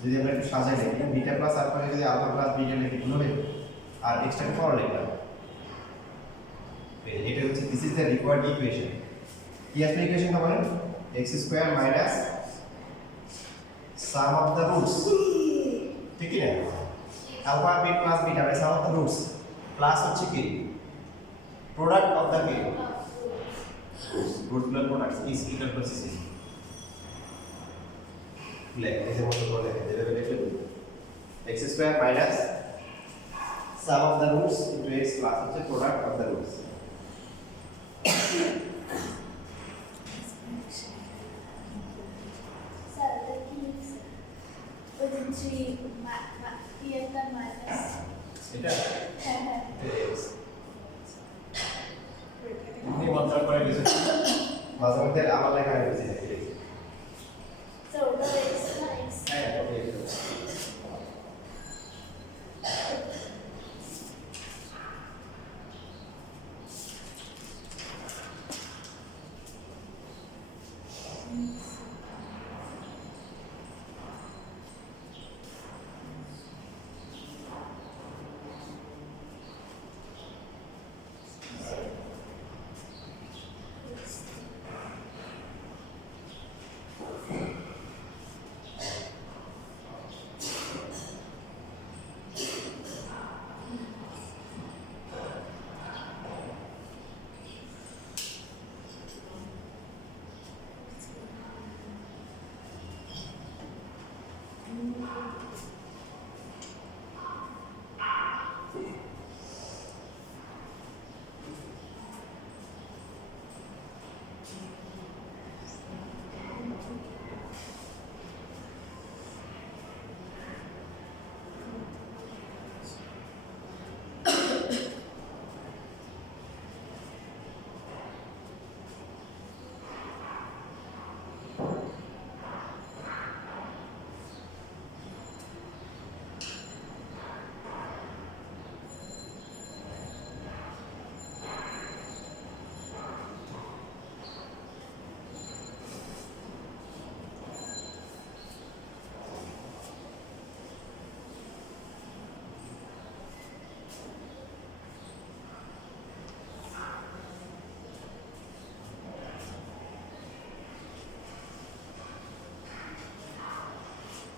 যদি আমরা একটু সাজাই লিখি বিটা প্লাস আলফা যদি আলফা প্লাস বিটা লিখি কি হবে আর এক্সটাকে পরে লিখলাম এটা হচ্ছে this is the required equation কি আসলে ইকুয়েশনটা বলেন x square minus sum of the roots ঠিক আছে alpha b plus beta by sum of the roots plus হচ্ছে কি প্রোডাক্ট অফ দ্য কি root plus product is equal to সিসি লেখা এই যে মত করে লেখা যেভাবে লিখলেন x square minus sum of the roots into x plus হচ্ছে product of the roots sir এটা কি ওই যে 3 ইয়েটা মাইনাস এটা হ্যাঁ হ্যাঁ x এই মাত্রা করে দিয়েছে মাঝে মধ্যে আবার লেখা হয়েছে স্যার ওটা x না x হ্যাঁ ওকে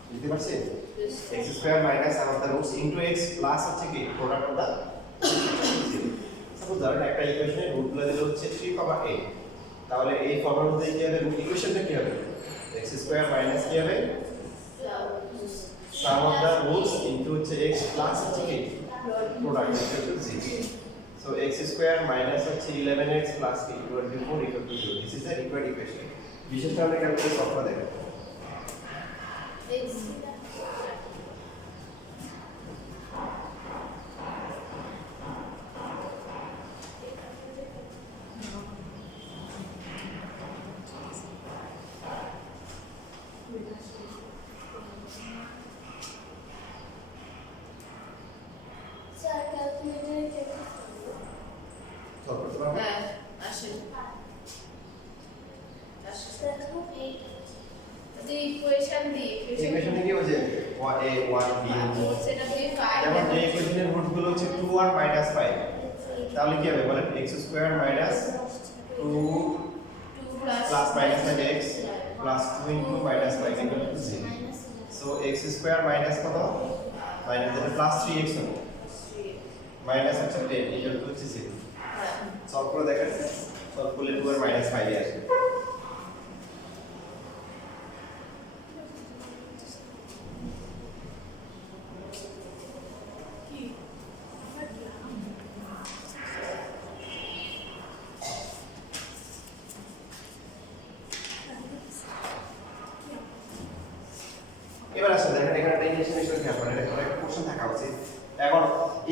বুঝতে পারছেন x square minus sum of the roots into x plus হচ্ছে কি প্রোডাক্ট অফ দা সাপোজ ধরেন একটা ইকুয়েশনে রুটগুলো দিলে হচ্ছে 3, 8 তাহলে এই ফর্মের মধ্যে কি হবে রুট ইকুয়েশনটা কি হবে x স্কয়ার মাইনাস কি হবে sum of the roots into হচ্ছে x প্লাস হচ্ছে কি product equal to 0 so x square minus হচ্ছে 11x প্লাস কি 24 equal to 0 this is the required equation বিশেষটা আমরা ক্যালকুলেট সলভ করে দেখব x স্যার ক্যালকুলেটরে চেক সলভ করতে পারবো হ্যাঁ আসেন স্যার দেখো এই তুই ইকুয়েশন দি ইকুয়েশনে কি হচ্ছে a 1 b সেটা তুই পাই যেমন এই ইকুয়েশনের রুটগুলো হচ্ছে 2 আর মাইনাস 5 তাহলে কি হবে বলেন x square minus 2 2 plus minus x plus 2 into minus 5 equal to 0 so x square minus কত মাইনাস যেটা প্লাস 3x হবে মাইনাস হচ্ছে 10 ইকুয়াল টু 0 সলভ করে দেখেন সলভ করলে 2 আর মাইনাস 5 এ আসবে এবার আসলে দেখেন এখানে একটা ইকুয়েশন এসে খেয়াল করেন এটা একটা কোশ্চেন থাকা উচিত এখন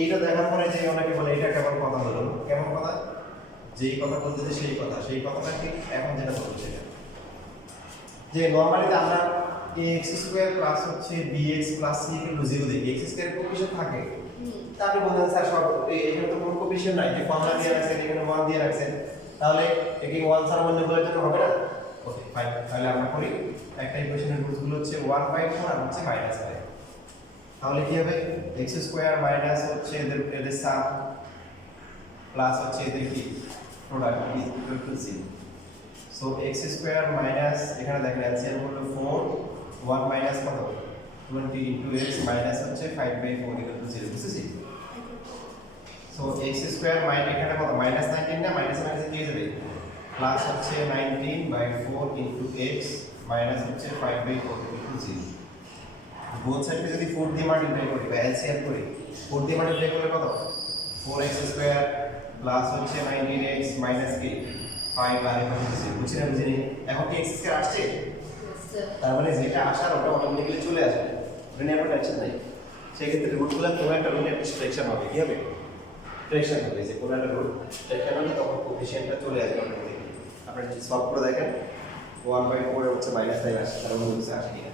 এইটা দেখার পরে যে অনেকে বলে এটা কেমন কথা হলো কেমন কথা যেই কথা বলতেছে সেই কথাটা ঠিক এখন যেটা বলছে সেটা যে নরমালি আমরা ax স্কয়ার প্লাস হচ্ছে bx plus c equal to 0 দেখি x স্কয়ার কোএফিশিয়েন্ট থাকে তারপরে বলতেন স্যার সব এখানে তো কোনো কোএফিশিয়েন্ট নাই যে ফর্মুলা দিয়ে রাখছেন এখানে 1 দিয়ে রাখছেন তাহলে একে 1 ছাড়া অন্য গুলোর জন্য হবে না ওকে ফাইন তাহলে আমরা করি একটা ইকুয়েশনের রুটগুলো হচ্ছে 1/4 আর হচ্ছে -5। তাহলে কি হবে x স্কয়ার মাইনাস হচ্ছে এদের সাম প্লাস হচ্ছে এদের কি product is equal to 0। So x square minus এখানে দেখেন এলসিএম হলো 4 1 মাইনাস কত 20 ইনটু x মাইনাস হচ্ছে 5/4 ইকুয়াল টু 0 বুঝছেন। সো x স্কয়ার মাইনাস এখানে কত মাইনাস 19 না মাইনাস মাইনাস কি হয়ে যাবে প্লাস হচ্ছে 19/4 ইনটু x মাইনাস হচ্ছে 5/4 ইকুয়াল টু 0। বোথ সাইডে যদি 4 দিয়ে মাল্টিপ্লাই করি বা এলসিএম করি 4 দিয়ে মাল্টিপ্লাই করলে কত 4x স্কয়ার প্লাস হচ্ছে 19x মাইনাস কি 5 আর এখানে হচ্ছে বুঝছেন বুঝিনি। এখন কি x স্কয়ার আসছে তার মানে যেটা আসার ওটা অটোমেটিক্যালি চলে আসবে ওটা নিয়ে কোনো টেনশন নাই। সেই ক্ষেত্রে রুটগুলো কোনো একটা রুটে ফ্র্যাকশন হবে কি হবে ফ্র্যাকশন হবে যে কোনো একটা রুট ফ্র্যাকশন হলে তখন কোএফিশিয়েন্টটা চলে আসবে অটোমেটিক্যালি। আপনারা যদি সলভ করে দেখেন 1/4 হচ্ছে -5 আসে তার মানে হচ্ছে আসে কিনা।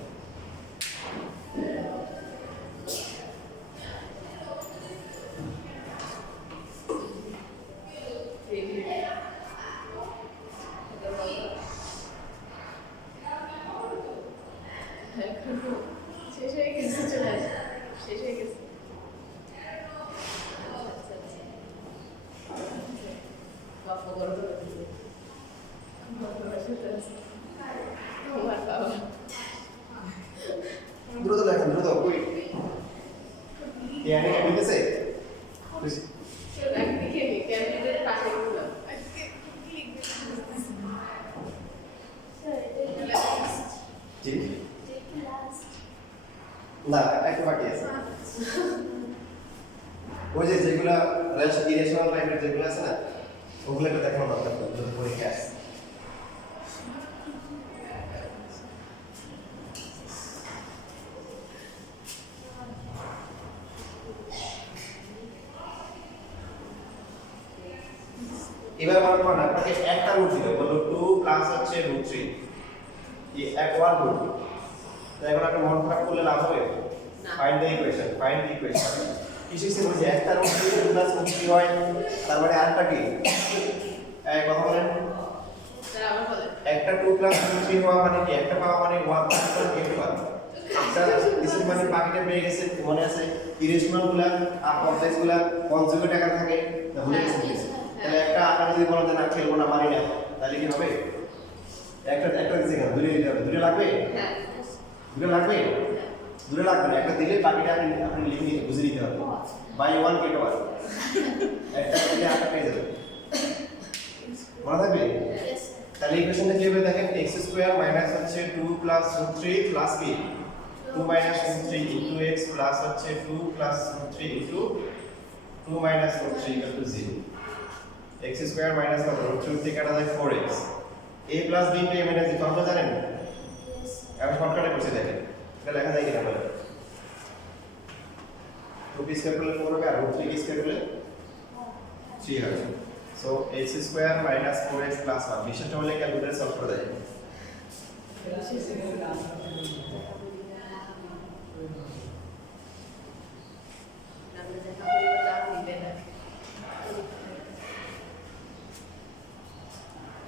শেষ হয়ে গেছে চলে আসে শেষ হয়ে গেছে গল্প করো আমার বাবা দ্রুত দেখেন দ্রুত কই কি আনে কেটেছে একদিকে ক্যামেরার পাশে গুলো জি না একটা বাকি আছে ওই যে যেগুলা ইরেশনাল টাইপের যেগুলো আছে না ওগুলো একটু দেখানো দরকার যদি পরীক্ষা আসে। এবার মনে করেন আপনাকে একটা রুট দিল বললো 2 প্লাস হচ্ছে √3 এই এক ওয়ান রুট। তাই এখন আপনি মন খারাপ করলে লাভ হবে ফাইন্ড দ্য ইকুয়েশন কিছু সে বলছে একটা রুট 2 প্লাস √3 হয় তার মানে আরেকটা কি এই কথা বলেন তারা আবার বলে একটা 2 প্লাস √3 হওয়া মানে কি একটা পাওয়া মানে 1 প্লাস 1 1 এটা কিছু মানে বাকিটা পেয়ে গেছে মনে আছে ইরেশনাল গুলা আর কমপ্লেক্স গুলা কনজুগেট আকার থাকে ভুলে গেছেন তাহলে একটা আকার যদি বলেন যে না খেলবো না মারি না তাহলে কি হবে একটা দিছে কেন দূরে লাগবে হ্যাঁ দূরে লাগবে দূরে লাগবে না একটা দিলে বাকিটা আপনি লিখে বুঝে নিতে হবে বাই 1 কেটে 1 একটা দিলে আটা পেয়ে যাবে মনে থাকবে। তাহলে ইকুয়েশনটা কি হবে দেখেন x স্কয়ার মাইনাস হচ্ছে 2 প্লাস √3 প্লাস কি 2 মাইনাস √3 ইনটু x প্লাস হচ্ছে 2 plus √3 into 2 minus √3 equal to 0। x square minus √3 থেকে কাটা যায় 4x a plus b into a minus b formula জানেন আমি শর্টকাটে করছি দেখেন এটা লেখা যায় কিনা বলেন 2b স্কয়ার করলে 4 হবে আর √3 স্কয়ার করলে 3 হবে। So x square minus 4x plus 1 বিষয়টা হলে ক্যালকুলেটরে সলভ করা যায়।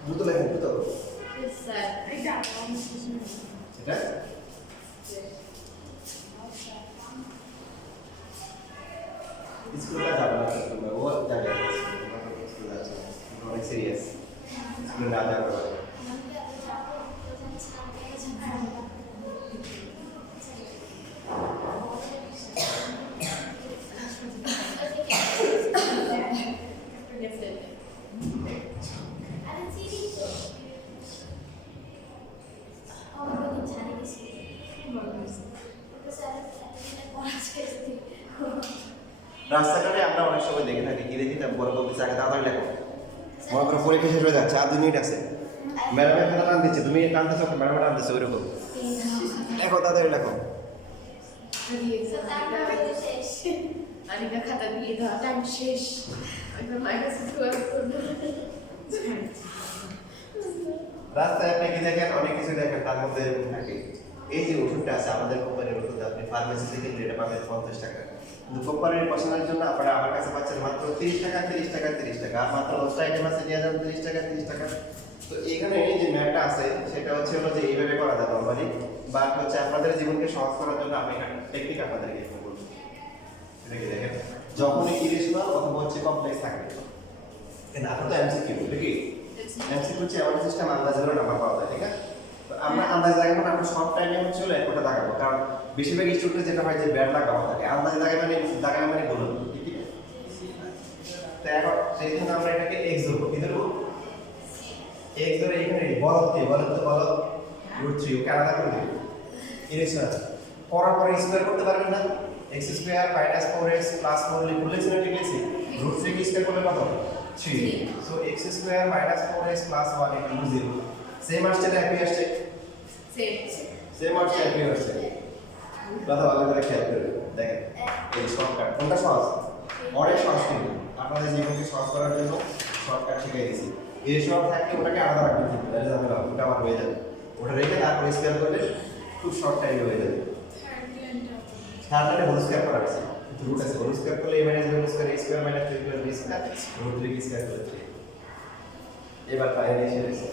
দ্রুত লেখেন দ্রুত স্যার এটা আমার কিছু না এটা স্কুলে যাবে না ও যাবে স্কুলে আছে অনেক সিরিয়াস স্কুলে না যাবে রাস্তাঘাটে আমরা অনেক সময় দেখে থাকি কি দেখি তা বড় বলতেছে আগে তাড়াতাড়ি লেখো মনে করো পরীক্ষা শেষ হয়ে যাচ্ছে আর 2 মিনিট আছে ম্যাডামের খাতা টান দিচ্ছে তুমি টানতেছো ম্যাডাম টানতেছে ওইরকম লেখো তাড়াতাড়ি লেখো আনিকা খাতা দিয়ে দেওয়া টাইম শেষ একদম মাইনাস রাস্তায় আপনি কি দেখেন অনেক কিছু দেখেন তার মধ্যে থাকে এই যে ওষুধটা আছে আমাদের কোম্পানির ওষুধ আপনি ফার্মেসি থেকে এটা পাবেন 50 টাকা কিন্তু কোম্পানির পার্সোনাল জন্য আপনারা আমার কাছে পাচ্ছেন মাত্র 30 টাকা 30 টাকা 30 টাকা আর মাত্র 10 আইটেম আছে নিয়ে যাবেন 30 টাকা 30 টাকা তো এখানে যে ম্যাথটা আছে সেটা হচ্ছে হলো যে এইভাবে করা যায় নরমালি, বাট হচ্ছে আপনাদের জীবনকে সহজ করার জন্য আমি একটা টেকনিক আপনাদেরকে একটু বলবো। দেখে দেখেন, যখনই ইরেশনাল অথবা হচ্ছে কমপ্লেক্স থাকে, কিন্তু আপনার তো এমসিকিউ, এটা কি এমসিকিউ হচ্ছে এমন সিস্টেম আন্দাজের নাম্বার পাওয়া যায়, ঠিক আছে? তো আমরা আন্দাজ লাগাবো না, আমরা শর্ট টাইমে হচ্ছে হলো একটা দাগাবো, কারণ বেশিরভাগ স্টুডেন্ট যেটা হয় যে ব্যাড লাগাবো থাকে, আন্দাজে দাগাবে মানে বলুন ঠিক আছে? তো এখন সেই জন্য আমরা এটাকে এক্স ধরবো, কি ধরবো? এক্স ধরে এখানে বলো √3 ওকে আলাদা করে দিই। ইরেশনাল করার পরে স্কয়ার করতে পারবেন না, x square minus 4x plus 4 লিখেছি না, ঠিক আছে? √3 কি স্কয়ার করলে কত? 3। So x square minus 4x plus 1 equal to 0। Same আসছে না একই আসছে? সেম আসছে একই আসছে। কথা ভালো করে খেয়াল করবেন, দেখেন এই শর্টকাট কোনটা সহজ? অনেক সহজ, কিন্তু আপনাদের জীবনকে সহজ করার জন্য শর্টকাট শিখিয়ে দিয়েছি। এই শর্ট থাকলে ওটাকে আলাদা রাখবেন, কিন্তু তাহলে যাবে না, ওটা আমার হয়ে যাবে। ওটা রেখে তারপর স্কয়ার করলে খুব শর্ট টাইমে হয়ে যাবে। থার্ডটারে হোল স্কয়ার করা আছে, রুট আছে, হোল স্কয়ার করলে a minus b whole square a square minus 3 b square √3 square করলে 3। এবার ফাইনালি এসে গেছে।